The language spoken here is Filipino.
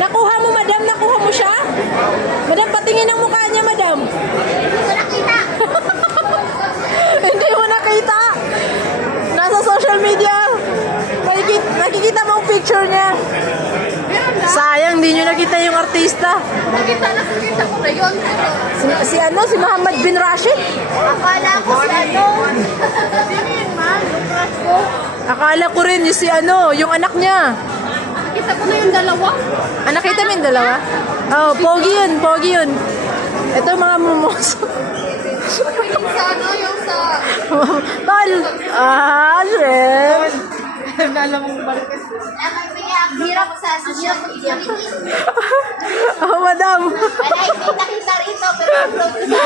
Nakuha mo, madam? Nakuha mo siya? Madam, patingin ang mukha niya, madam. Hindi ko nakita. Hindi mo nakita. Nasa social media. Nakikita mo ang picture niya. Sayang, hindi nyo nakita yung artista. Nakita ko na yun. Si Muhammad bin Rashid. Akala ko si ano. Sino yun, ma'am? Yung crush ko. Akala ko rin yung yung anak niya. Nakita ko na yung dalawa. Nakita mo yung dalawa? Oh, pogi yun. Ito mga mumos. Yung sa ano, yung sa... Tol! Shit! Alam mo marites. Ang hirap sa social media. Oh, madam. Wala, hindi nakita rito, pero upload ko sa